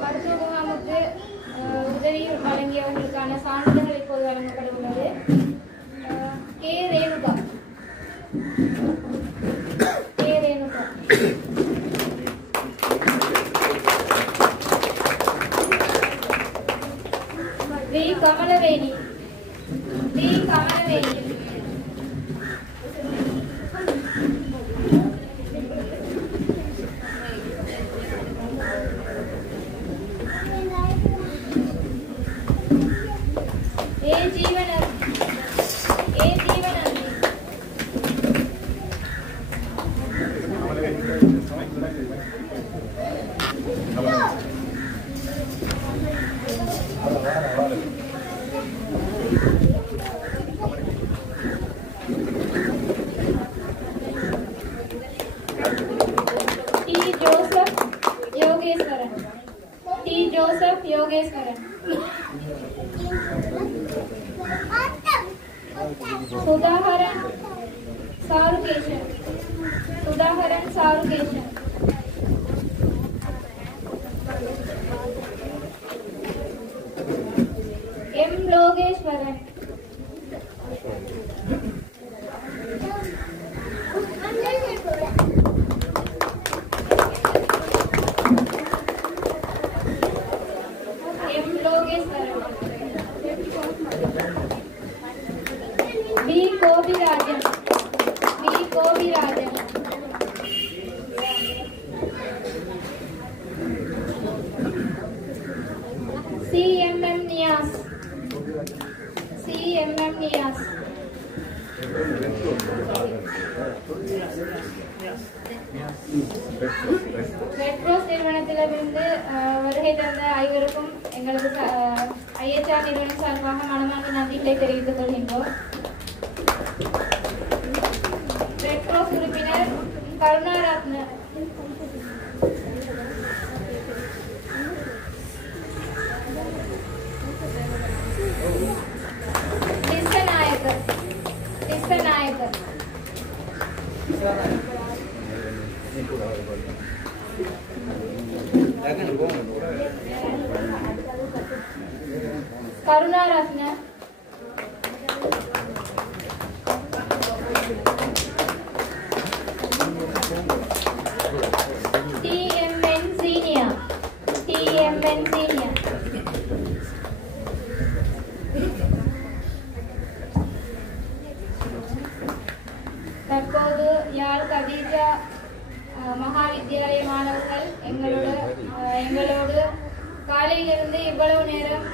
மருத்துவ முகாமுக்கு உதவி வழங்கியவர்களுக்கான சான்றிதழ்கள் இப்போது வழங்கப்பட உள்ளது. K Renuka V Kamalaveni Yogeswaran Sudhaharan Sarukesan M Logeswaran B Kovirajan CMM Niyas Red Cross நிறுவனத்திலிருந்து வருகை தந்த ஐவருக்கும் எங்களது IHR நிறுவனம் சார்பாக மனமார்ந்த நன்றிகளை தெரிவித்துக் கொள்கின்றோம். ரெட் க்ராஸ் உறுப்பினர் கருணாரத்ன திஸ்ஸநாயக்கர் करुणारत्न TMN senior தற்போது யாழ் கதீஜா மகாவித்யாலய மாணவர்கள் எங்களோடு காலையிலிருந்து இவ்வளவு நேரம்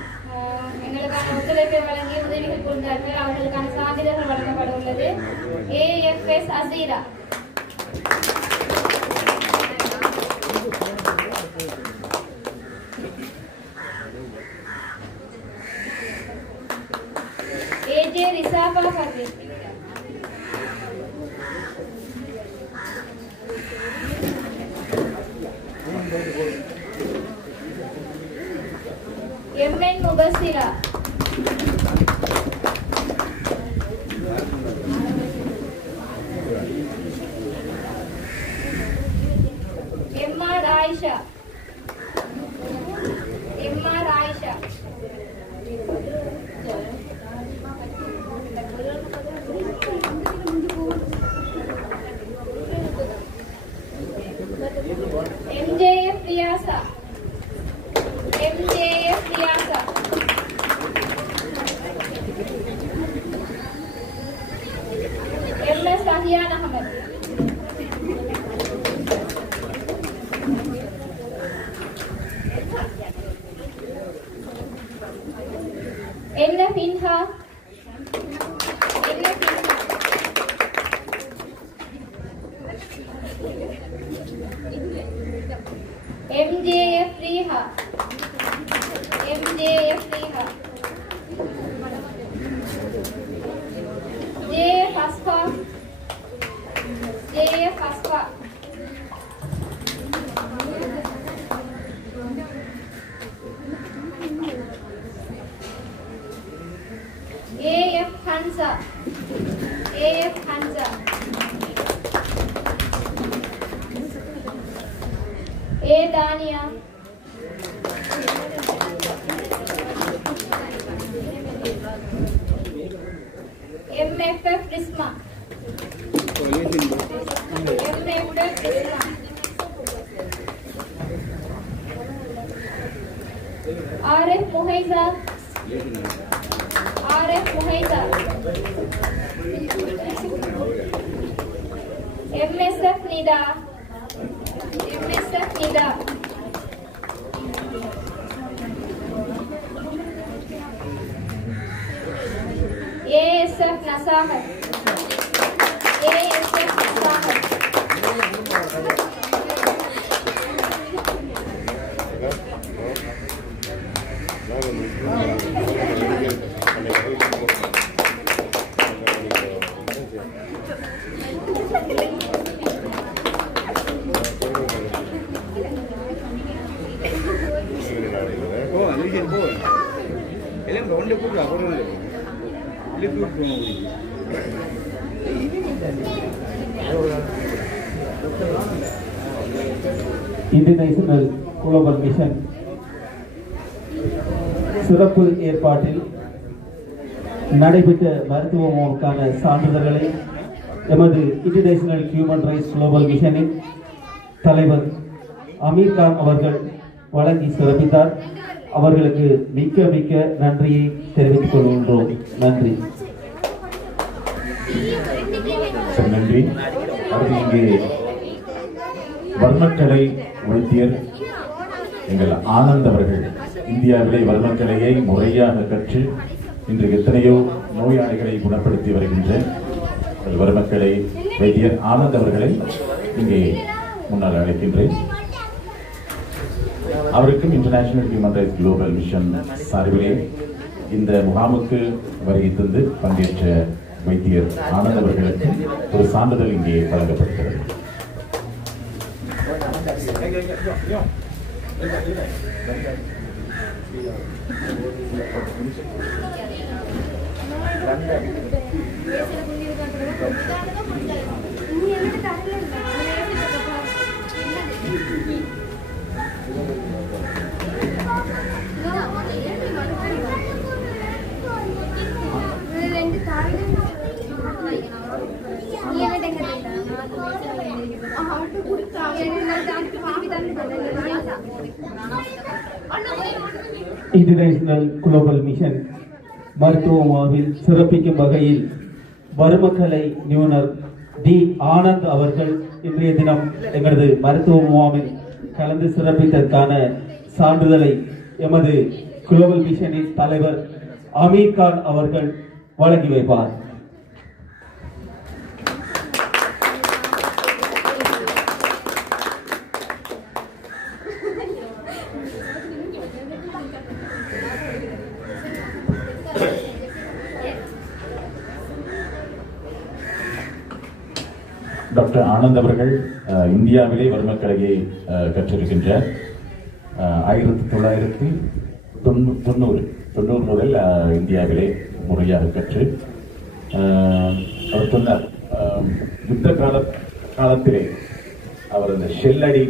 எங்களுக்கான ஒத்துழைப்பை வழங்கி உதவிகள் புரிந்தார்கள். அவர்களுக்கான சான்றிதழ்கள் வழங்கப்பட உள்ளது. AFS Aseera, AJ Risaba Fardeen, MN Mubassira, MR Ayesha, MJF Riyasa, MS Sahiyan Ahamed, NF Inha, MJF Reeha, JF Asfa, A.F. Hansa. A. Dania. M.F.F. Prisma. M.F.F. Prisma. R.F. Mohaiza. R.F. Mohaiza. M.S.F. Nida. M.S.F. Nida. A.S.F. Nasahat. A.S.F. Nasahat. International global mission சிறப்பு ஏற்பாட்டில் நடைபெற்ற மருத்துவ முகாமுக்கான சான்றிதழ்களை எமது international human rights global மிஷனின் தலைவர் அமீர் கான் அவர்கள் வழங்கி சிறப்பித்தார். அவர்களுக்கு மிக்க மிக்க நன்றியை தெரிவித்துக் கொள்கின்றோம். நன்றி. நன்றி. அடுத்து இங்கே வர்மக்கலை வைத்தியர் எங்கள் ஆனந்த் அவர்கள் இந்தியாவிலே வர்மக்கலையை முறையாக கற்று இன்று எத்தனையோ நோயாளிகளை குணப்படுத்தி வருகின்ற வர்மக்கலை வைத்தியர் ஆனந்த் அவர்களை இங்கே முன்னால் அழைக்கின்றேன். அவருக்கும் international human rights global mission சார்பிலே இந்த முகாமுக்கு வருகை தந்து பங்கேற்ற வைத்தியர் ஆனந்த் அவர்களுக்கு ஒரு சான்றிதழ் இங்கே வழங்கப்படுகிறது. இன்டர்நேஷனல் குளோபல் மிஷன் மருத்துவ முகாமில் சிறப்பிக்கும் வகையில் வர்மக்கலை நிபுணர் டி ஆனந்த் அவர்கள் இன்றைய தினம் எங்களது மருத்துவ முகாமில் கலந்து சிறப்பித்ததற்கான சான்றிதழை எமது குளோபல் மிஷனின் தலைவர் அமீர் கான் அவர்கள் வழங்கி வைப்பார். டாக்டர் ஆனந்த் அவர்கள் இந்தியாவிலே வர்மக்கலையை கற்றிருக்கின்றார். 1990 முதல் இந்தியாவிலே முறையாக கற்று அவர் சொன்னார், யுத்த காலத்திலே அவர் அந்த ஷெல்லடி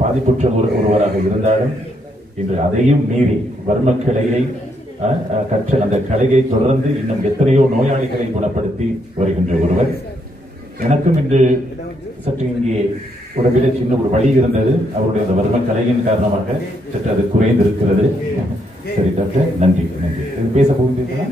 பாதிப்புற்ற ஒருவராக இருந்தாலும் இன்று அதையும் மீறி வர்மக்கலையை கற்ற அந்த கலையை தொடர்ந்து இன்னும் எத்தனையோ நோயாளிகளை குணப்படுத்தி வருகின்ற ஒருவர். எனக்கும் இன்று சற்று இங்கே உடம்பிலே சின்ன ஒரு வலி இருந்தது. அவருடைய அந்த வர்ம கலையின் காரணமாக சற்று அது குறைந்திருக்கிறது. சரி டாக்டர், நன்றி. நன்றி. பேச போகிறீர்களா?